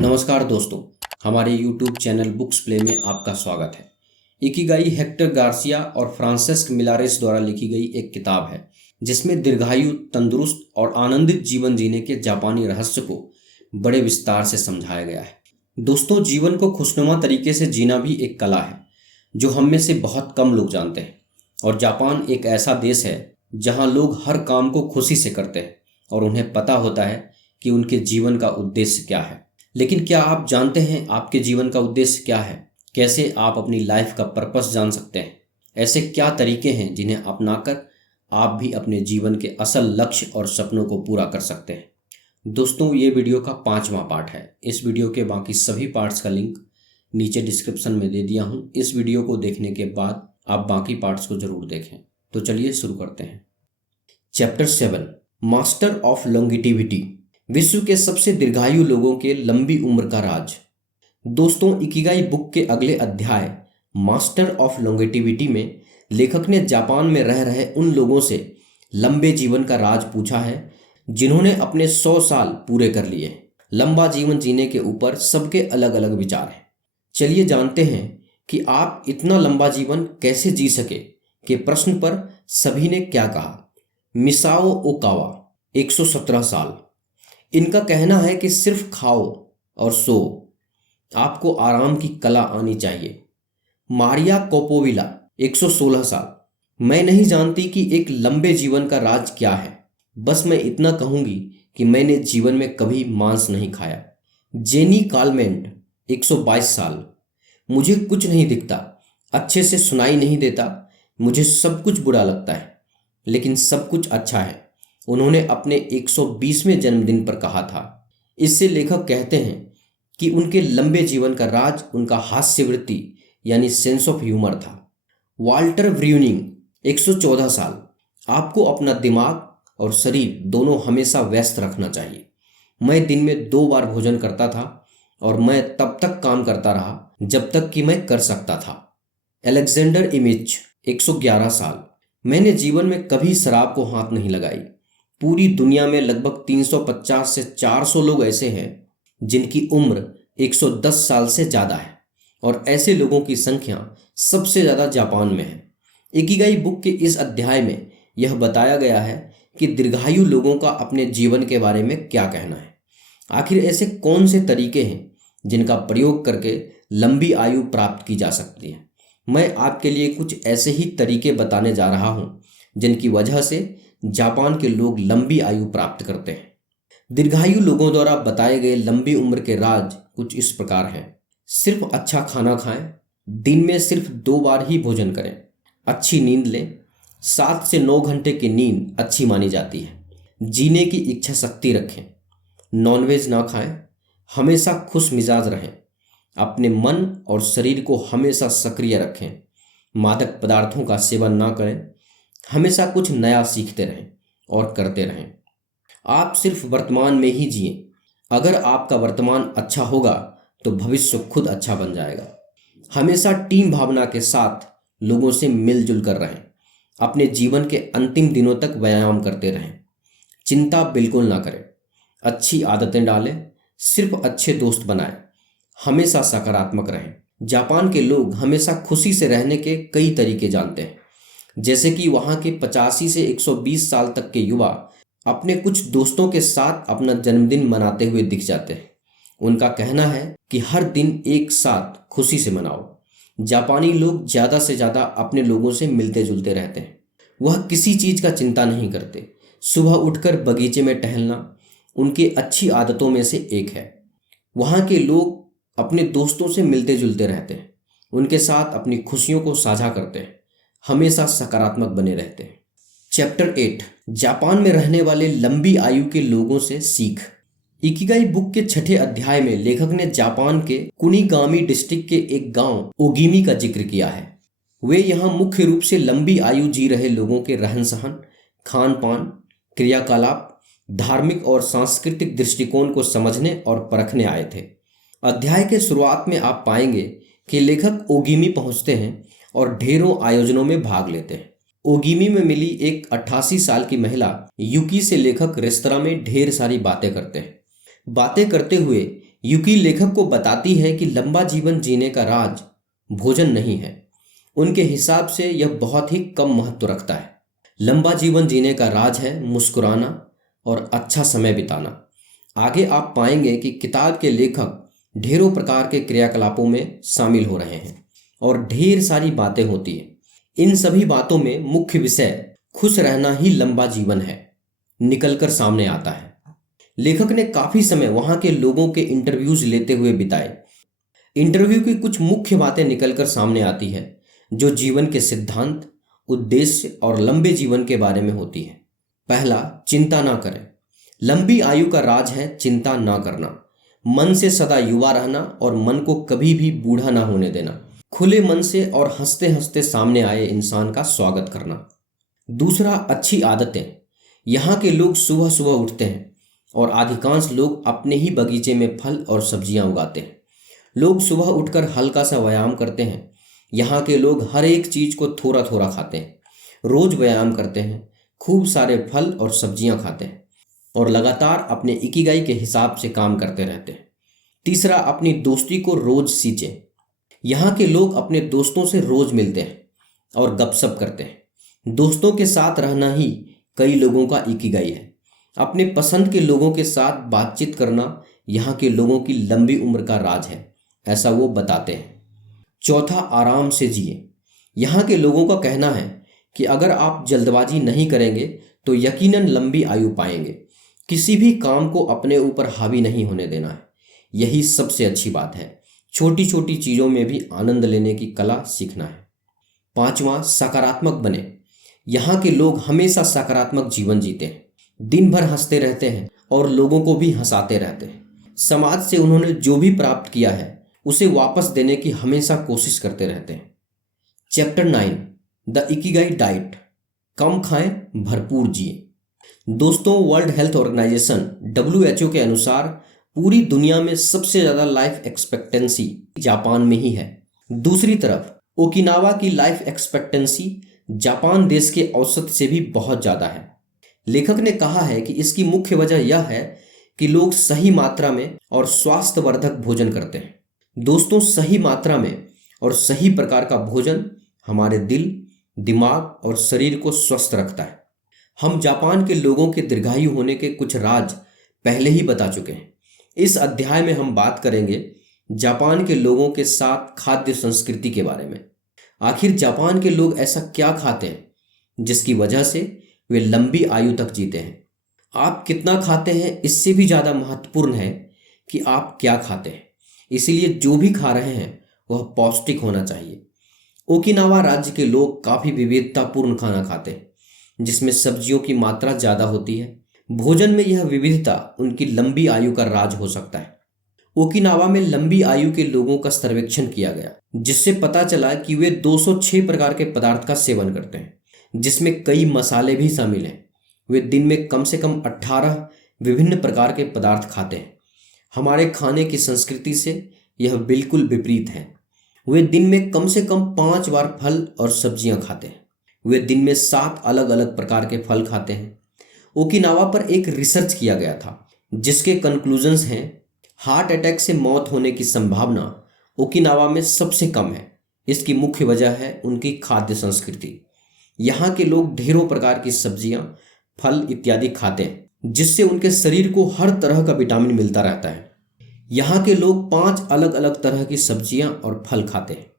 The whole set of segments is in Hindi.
नमस्कार दोस्तों, हमारे YouTube चैनल बुक्स प्ले में आपका स्वागत है। इकिगाई हेक्टर गार्सिया और फ्रांसिस्क मिलारेस द्वारा लिखी गई एक किताब है जिसमें दीर्घायु, तंदुरुस्त और आनंदित जीवन जीने के जापानी रहस्य को बड़े विस्तार से समझाया गया है। दोस्तों, जीवन को खुशनुमा तरीके से जीना भी एक कला है जो हम में से बहुत कम लोग जानते हैं। और जापान एक ऐसा देश है जहां लोग हर काम को खुशी से करते हैं और उन्हें पता होता है कि उनके जीवन का उद्देश्य क्या है। लेकिन क्या आप जानते हैं आपके जीवन का उद्देश्य क्या है? कैसे आप अपनी लाइफ का पर्पस जान सकते हैं? ऐसे क्या तरीके हैं जिन्हें अपनाकर आप भी अपने जीवन के असल लक्ष्य और सपनों को पूरा कर सकते हैं? दोस्तों, ये वीडियो का 5वां पार्ट है। इस वीडियो के बाकी सभी पार्ट्स का लिंक नीचे डिस्क्रिप्शन में दे दिया हूँ। इस वीडियो को देखने के बाद आप बाकी पार्ट्स को जरूर देखें। तो चलिए शुरू करते हैं। चैप्टर 7, मास्टर ऑफ लॉन्गिटिविटी, विश्व के सबसे दीर्घायु लोगों के लंबी उम्र का राज। दोस्तों, इकिगाई बुक के अगले अध्याय मास्टर ऑफ लॉन्गेटिविटी में लेखक ने जापान में रह रहे उन लोगों से लंबे जीवन का राज पूछा है जिन्होंने अपने 100 साल पूरे कर लिए। लंबा जीवन जीने के ऊपर सबके अलग अलग विचार हैं। चलिए जानते हैं कि आप इतना लंबा जीवन कैसे जी सके के प्रश्न पर सभी ने क्या कहा। मिसाओ ओकावा 117 साल। इनका कहना है कि सिर्फ खाओ और सो, आपको आराम की कला आनी चाहिए। मारिया कोपोविला 116 साल। मैं नहीं जानती कि एक लंबे जीवन का राज क्या है, बस मैं इतना कहूंगी कि मैंने जीवन में कभी मांस नहीं खाया। जेनी कालमेंट 122 साल। मुझे कुछ नहीं दिखता, अच्छे से सुनाई नहीं देता, मुझे सब कुछ बुरा लगता है, लेकिन सब कुछ अच्छा है, उन्होंने अपने 120वें जन्मदिन पर कहा था। इससे लेखक कहते हैं कि उनके लंबे जीवन का राज उनका हास्यवृत्ति यानी सेंस ऑफ ह्यूमर था। वाल्टर व्र्यूनिंग 114 साल। आपको अपना दिमाग और शरीर दोनों हमेशा व्यस्त रखना चाहिए। मैं दिन में 2 बार भोजन करता था और मैं तब तक काम करता रहा जब तक कि मैं कर सकता था। अलेक्जेंडर इमिच 111 साल। मैंने जीवन में कभी शराब को हाथ नहीं लगाई। पूरी दुनिया में लगभग 350 से 400 लोग ऐसे हैं जिनकी उम्र 110 साल से ज़्यादा है और ऐसे लोगों की संख्या सबसे ज़्यादा जापान में है। इकिगाई बुक के इस अध्याय में यह बताया गया है कि दीर्घायु लोगों का अपने जीवन के बारे में क्या कहना है। आखिर ऐसे कौन से तरीके हैं जिनका प्रयोग करके लंबी आयु प्राप्त की जा सकती है। मैं आपके लिए कुछ ऐसे ही तरीके बताने जा रहा हूँ जिनकी वजह से जापान के लोग लंबी आयु प्राप्त करते हैं। दीर्घायु लोगों द्वारा बताए गए लंबी उम्र के राज कुछ इस प्रकार हैं। सिर्फ अच्छा खाना खाएं, दिन में सिर्फ 2 बार ही भोजन करें, अच्छी नींद लें, 7 से 9 घंटे की नींद अच्छी मानी जाती है, जीने की इच्छा शक्ति रखें, नॉनवेज ना खाएं, हमेशा खुश मिजाज रहें, अपने मन और शरीर को हमेशा सक्रिय रखें, मादक पदार्थों का सेवन ना करें, हमेशा कुछ नया सीखते रहें और करते रहें। आप सिर्फ वर्तमान में ही जिएं। अगर आपका वर्तमान अच्छा होगा तो भविष्य खुद अच्छा बन जाएगा। हमेशा टीम भावना के साथ लोगों से मिलजुल कर रहें। अपने जीवन के अंतिम दिनों तक व्यायाम करते रहें। चिंता बिल्कुल ना करें। अच्छी आदतें डालें, सिर्फ अच्छे दोस्त बनाएं, हमेशा सकारात्मक रहें। जापान के लोग हमेशा खुशी से रहने के कई तरीके जानते हैं, जैसे कि वहाँ के 85 से 120 साल तक के युवा अपने कुछ दोस्तों के साथ अपना जन्मदिन मनाते हुए दिख जाते हैं। उनका कहना है कि हर दिन एक साथ खुशी से मनाओ। जापानी लोग ज़्यादा से ज़्यादा अपने लोगों से मिलते जुलते रहते हैं। वह किसी चीज़ का चिंता नहीं करते। सुबह उठकर बगीचे में टहलना उनकी अच्छी आदतों में से एक है। वहाँ के लोग अपने दोस्तों से मिलते जुलते रहते हैं, उनके साथ अपनी खुशियों को साझा करते हैं, हमेशा सकारात्मक बने रहते हैं। चैप्टर 8, जापान में रहने वाले लंबी आयु के लोगों से सीख। इकिगाई बुक के 6ठे अध्याय में लेखक ने जापान के कुनिगामी डिस्ट्रिक्ट के एक गांव ओगिमी का जिक्र किया है। वे यहाँ मुख्य रूप से लंबी आयु जी रहे लोगों के रहन सहन, खान पान, क्रियाकलाप, धार्मिक और सांस्कृतिक दृष्टिकोण को समझने और परखने आए थे। अध्याय के शुरुआत में आप पाएंगे कि लेखक ओगिमी पहुंचते हैं और ढेरों आयोजनों में भाग लेते हैं। ओगिमी में मिली एक 88 साल की महिला युकी से लेखक रेस्तरां में ढेर सारी बातें करते हैं। बातें करते हुए युकी लेखक को बताती है कि लंबा जीवन जीने का राज भोजन नहीं है। उनके हिसाब से यह बहुत ही कम महत्व रखता है। लंबा जीवन जीने का राज है मुस्कुराना और अच्छा समय बिताना। आगे आप पाएंगे कि किताब के लेखक ढेरों प्रकार के क्रियाकलापों में शामिल हो रहे हैं और ढेर सारी बातें होती हैं। इन सभी बातों में मुख्य विषय खुश रहना ही लंबा जीवन है निकलकर सामने आता है। लेखक ने काफी समय वहां के लोगों के इंटरव्यूज लेते हुए बिताए। इंटरव्यू की कुछ मुख्य बातें निकलकर सामने आती है जो जीवन के सिद्धांत, उद्देश्य और लंबे जीवन के बारे में होती है। पहला, चिंता ना करें। लंबी आयु का राज है चिंता ना करना, मन से सदा युवा रहना और मन को कभी भी बूढ़ा ना होने देना, खुले मन से और हंसते हंसते सामने आए इंसान का स्वागत करना। दूसरा, अच्छी आदतें। यहाँ के लोग सुबह सुबह उठते हैं और अधिकांश लोग अपने ही बगीचे में फल और सब्जियां उगाते हैं। लोग सुबह उठकर हल्का सा व्यायाम करते हैं। यहाँ के लोग हर एक चीज को थोड़ा थोड़ा खाते हैं, रोज व्यायाम करते हैं, खूब सारे फल और सब्जियां खाते हैं और लगातार अपने इकिगाई के हिसाब से काम करते रहते हैं। तीसरा, अपनी दोस्ती को रोज सींचे। यहाँ के लोग अपने दोस्तों से रोज मिलते हैं और गपशप करते हैं। दोस्तों के साथ रहना ही कई लोगों का इकिगाई है। अपने पसंद के लोगों के साथ बातचीत करना यहाँ के लोगों की लंबी उम्र का राज है, ऐसा वो बताते हैं। चौथा, आराम से जिए। यहाँ के लोगों का कहना है कि अगर आप जल्दबाजी नहीं करेंगे तो यकीनन लंबी आयु पाएंगे। किसी भी काम को अपने ऊपर हावी नहीं होने देना है, यही सबसे अच्छी बात है। छोटी छोटी चीजों में भी आनंद लेने की कला सीखना है। पांचवा, सकारात्मक बने। यहाँ के लोग हमेशा सकारात्मक जीवन जीते हैं, दिन भर हंसते रहते हैं और लोगों को भी हंसाते रहते हैं। समाज से उन्होंने जो भी प्राप्त किया है उसे वापस देने की हमेशा कोशिश करते रहते हैं। Chapter 9, the ikigai diet. कम खाएं, भरपूर जिए। दोस्तों, वर्ल्ड हेल्थ ऑर्गेनाइजेशन WHO के अनुसार पूरी दुनिया में सबसे ज्यादा लाइफ एक्सपेक्टेंसी जापान में ही है। दूसरी तरफ ओकिनावा की लाइफ एक्सपेक्टेंसी जापान देश के औसत से भी बहुत ज्यादा है। लेखक ने कहा है कि इसकी मुख्य वजह यह है कि लोग सही मात्रा में और स्वास्थ्यवर्धक भोजन करते हैं। दोस्तों, सही मात्रा में और सही प्रकार का भोजन हमारे दिल, दिमाग और शरीर को स्वस्थ रखता है। हम जापान के लोगों के दीर्घायु होने के कुछ राज पहले ही बता चुके हैं। इस अध्याय में हम बात करेंगे जापान के लोगों के साथ खाद्य संस्कृति के बारे में। आखिर जापान के लोग ऐसा क्या खाते हैं जिसकी वजह से वे लंबी आयु तक जीते हैं। आप कितना खाते हैं इससे भी ज़्यादा महत्वपूर्ण है कि आप क्या खाते हैं। इसीलिए जो भी खा रहे हैं वह पौष्टिक होना चाहिए। ओकिनावा राज्य के लोग काफ़ी विविधतापूर्ण खाना खाते हैं जिसमें सब्जियों की मात्रा ज़्यादा होती है। भोजन में यह विविधता उनकी लंबी आयु का राज हो सकता है। ओकिनावा में लंबी आयु के लोगों का सर्वेक्षण किया गया जिससे पता चला कि वे 206 प्रकार के पदार्थ का सेवन करते हैं जिसमें कई मसाले भी शामिल हैं। वे दिन में कम से कम 18 विभिन्न प्रकार के पदार्थ खाते हैं। हमारे खाने की संस्कृति से यह बिल्कुल विपरीत है। वे दिन में कम से कम 5 बार फल और सब्जियां खाते हैं। वे दिन में 7 अलग अलग प्रकार के फल खाते हैं। ओकिनावा पर एक रिसर्च किया गया था जिसके कंक्लूजन्स हैं, हार्ट अटैक से मौत होने की संभावना ओकिनावा में सबसे कम है। इसकी मुख्य वजह है उनकी खाद्य संस्कृति। यहाँ के लोग ढेरों प्रकार की सब्जियां, फल इत्यादि खाते हैं जिससे उनके शरीर को हर तरह का विटामिन मिलता रहता है। यहाँ के लोग 5 अलग अलग तरह की सब्जियां और फल खाते हैं।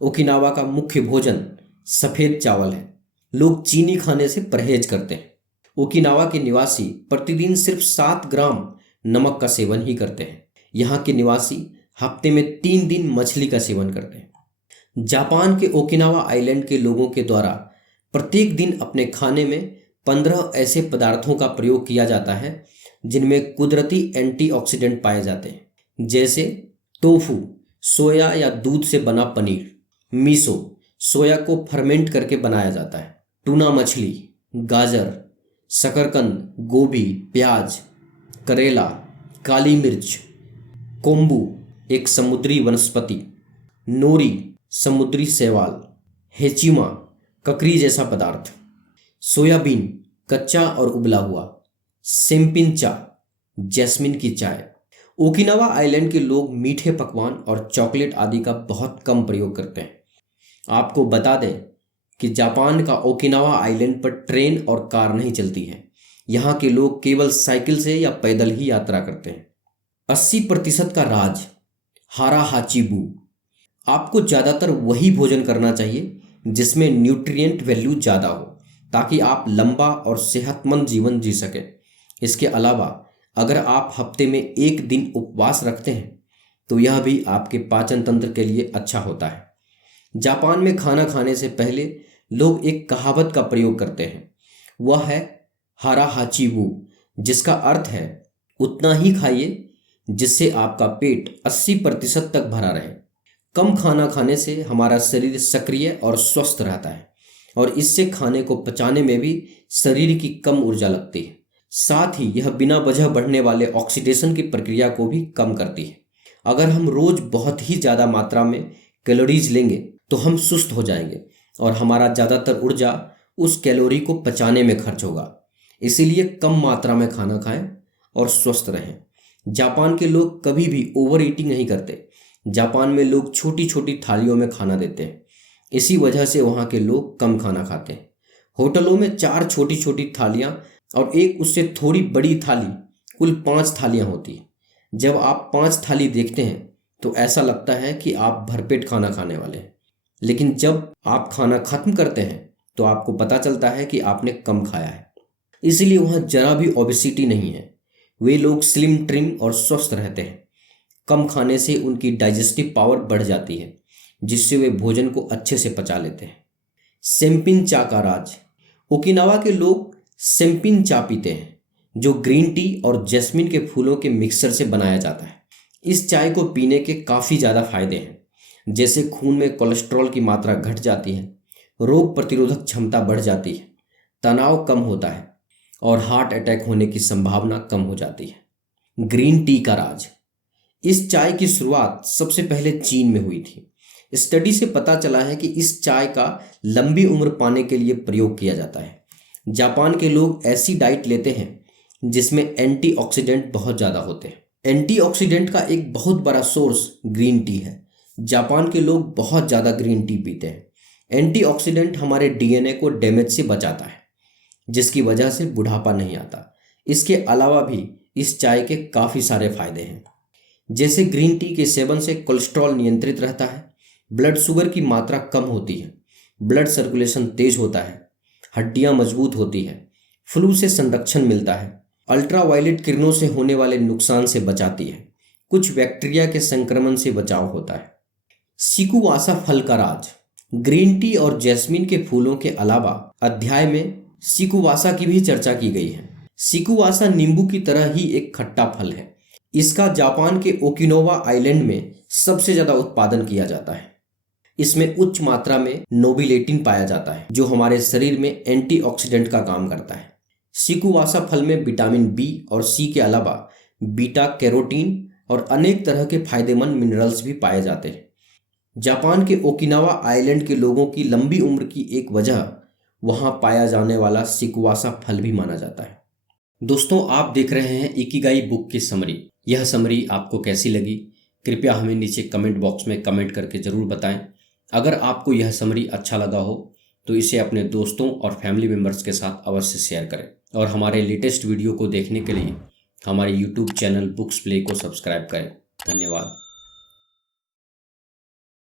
ओकिनावा का मुख्य भोजन सफ़ेद चावल है। लोग चीनी खाने से परहेज करते हैं। ओकिनावा के निवासी प्रतिदिन सिर्फ 7 ग्राम नमक का सेवन ही करते हैं। यहाँ के निवासी हफ्ते में 3 दिन मछली का सेवन करते हैं। जापान के ओकिनावा आइलैंड के लोगों के द्वारा प्रत्येक दिन अपने खाने में 15 ऐसे पदार्थों का प्रयोग किया जाता है जिनमें कुदरती एंटीऑक्सीडेंट पाए जाते हैं, जैसे टोफू, सोया या दूध से बना पनीर, मिसो, सोया को फर्मेंट करके बनाया जाता है, टूना मछली, गाजर, शकरकंद, गोभी, प्याज, करेला, काली मिर्च, कोम्बू एक समुद्री वनस्पति, नोरी समुद्री शैवाल, हेचिमा ककड़ी जैसा पदार्थ, सोयाबीन कच्चा और उबला हुआ, सेम्पिन चा जैस्मिन की चाय। ओकिनावा आइलैंड के लोग मीठे पकवान और चॉकलेट आदि का बहुत कम प्रयोग करते हैं। आपको बता दें कि जापान का ओकिनावा आइलैंड पर ट्रेन और कार नहीं चलती है। यहाँ के लोग केवल साइकिल से या पैदल ही यात्रा करते हैं। 80% का राज, हारा हाचीबू। आपको ज़्यादातर वही भोजन करना चाहिए जिसमें न्यूट्रिएंट वैल्यू ज़्यादा हो, ताकि आप लंबा और सेहतमंद जीवन जी सकें। इसके अलावा अगर आप हफ्ते में एक दिन उपवास रखते हैं तो यह भी आपके पाचन तंत्र के लिए अच्छा होता है। जापान में खाना खाने से पहले लोग एक कहावत का प्रयोग करते हैं, वह है हारा हाचीबू, जिसका अर्थ है उतना ही खाइए जिससे आपका पेट 80% तक भरा रहे। कम खाना खाने से हमारा शरीर सक्रिय और स्वस्थ रहता है और इससे खाने को पचाने में भी शरीर की कम ऊर्जा लगती है। साथ ही यह बिना वजह बढ़ने वाले ऑक्सीडेशन की प्रक्रिया को भी कम करती है। अगर हम रोज बहुत ही ज़्यादा मात्रा में कैलोरीज लेंगे तो हम सुस्त हो जाएंगे और हमारा ज़्यादातर ऊर्जा उस कैलोरी को पचाने में खर्च होगा। इसीलिए कम मात्रा में खाना खाएं और स्वस्थ रहें। जापान के लोग कभी भी ओवर ईटिंग नहीं करते। जापान में लोग छोटी छोटी थालियों में खाना देते हैं। इसी वजह से वहाँ के लोग कम खाना खाते हैं। होटलों में 4 छोटी छोटी थालियाँ और एक उससे थोड़ी बड़ी थाली, कुल 5 थालियाँ होती हैं। जब आप 5 थाली देखते हैं तो ऐसा लगता है कि आप भरपेट खाना खाने वाले हैं, लेकिन जब आप खाना खत्म करते हैं तो आपको पता चलता है कि आपने कम खाया है। इसलिए वहाँ जरा भी ओबेसिटी नहीं है। वे लोग स्लिम, ट्रिम और स्वस्थ रहते हैं। कम खाने से उनकी डाइजेस्टिव पावर बढ़ जाती है, जिससे वे भोजन को अच्छे से पचा लेते हैं। सेम्पिन चा का राज। ओकिनावा के लोग सेम्पिन चा पीते हैं, जो ग्रीन टी और जैस्मिन के फूलों के मिक्सचर से बनाया जाता है। इस चाय को पीने के काफ़ी ज़्यादा फायदे हैं, जैसे खून में कोलेस्ट्रॉल की मात्रा घट जाती है, रोग प्रतिरोधक क्षमता बढ़ जाती है, तनाव कम होता है और हार्ट अटैक होने की संभावना कम हो जाती है। ग्रीन टी का राज। इस चाय की शुरुआत सबसे पहले चीन में हुई थी। स्टडी से पता चला है कि इस चाय का लंबी उम्र पाने के लिए प्रयोग किया जाता है। जापान के लोग ऐसी डाइट लेते हैं जिसमें एंटीऑक्सीडेंट बहुत ज़्यादा होते हैं। एंटीऑक्सीडेंट का एक बहुत बड़ा सोर्स ग्रीन टी है। जापान के लोग बहुत ज़्यादा ग्रीन टी पीते हैं। एंटीऑक्सीडेंट हमारे डीएनए को डैमेज से बचाता है, जिसकी वजह से बुढ़ापा नहीं आता। इसके अलावा भी इस चाय के काफ़ी सारे फायदे हैं, जैसे ग्रीन टी के सेवन से कोलेस्ट्रॉल नियंत्रित रहता है, ब्लड शुगर की मात्रा कम होती है, ब्लड सर्कुलेशन तेज होता है, हड्डियां मजबूत होती है, फ्लू से संरक्षण मिलता है, अल्ट्रावायलेट किरणों से होने वाले नुकसान से बचाती है, कुछ बैक्टीरिया के संक्रमण से बचाव होता है। सिकुवासा फल का राज। ग्रीन टी और जैस्मिन के फूलों के अलावा अध्याय में सिकुवासा की भी चर्चा की गई है। सिकुवासा नींबू की तरह ही एक खट्टा फल है। इसका जापान के ओकिनावा आइलैंड में सबसे ज़्यादा उत्पादन किया जाता है। इसमें उच्च मात्रा में नोबिलेटिन पाया जाता है, जो हमारे शरीर में एंटीऑक्सीडेंट का काम करता है। सिकुवासा फल में विटामिन बी और सी के अलावा बीटा कैरोटीन और अनेक तरह के फायदेमंद मिनरल्स भी पाए जाते हैं। जापान के ओकिनावा आइलैंड के लोगों की लंबी उम्र की एक वजह वहाँ पाया जाने वाला सिकुवासा फल भी माना जाता है। दोस्तों, आप देख रहे हैं इकिगाई बुक की समरी। यह समरी आपको कैसी लगी, कृपया हमें नीचे कमेंट बॉक्स में कमेंट करके ज़रूर बताएं। अगर आपको यह समरी अच्छा लगा हो तो इसे अपने दोस्तों और फैमिली मेम्बर्स के साथ अवश्य शेयर करें और हमारे लेटेस्ट वीडियो को देखने के लिए हमारे यूट्यूब चैनल बुक्स प्ले को सब्सक्राइब करें। धन्यवाद।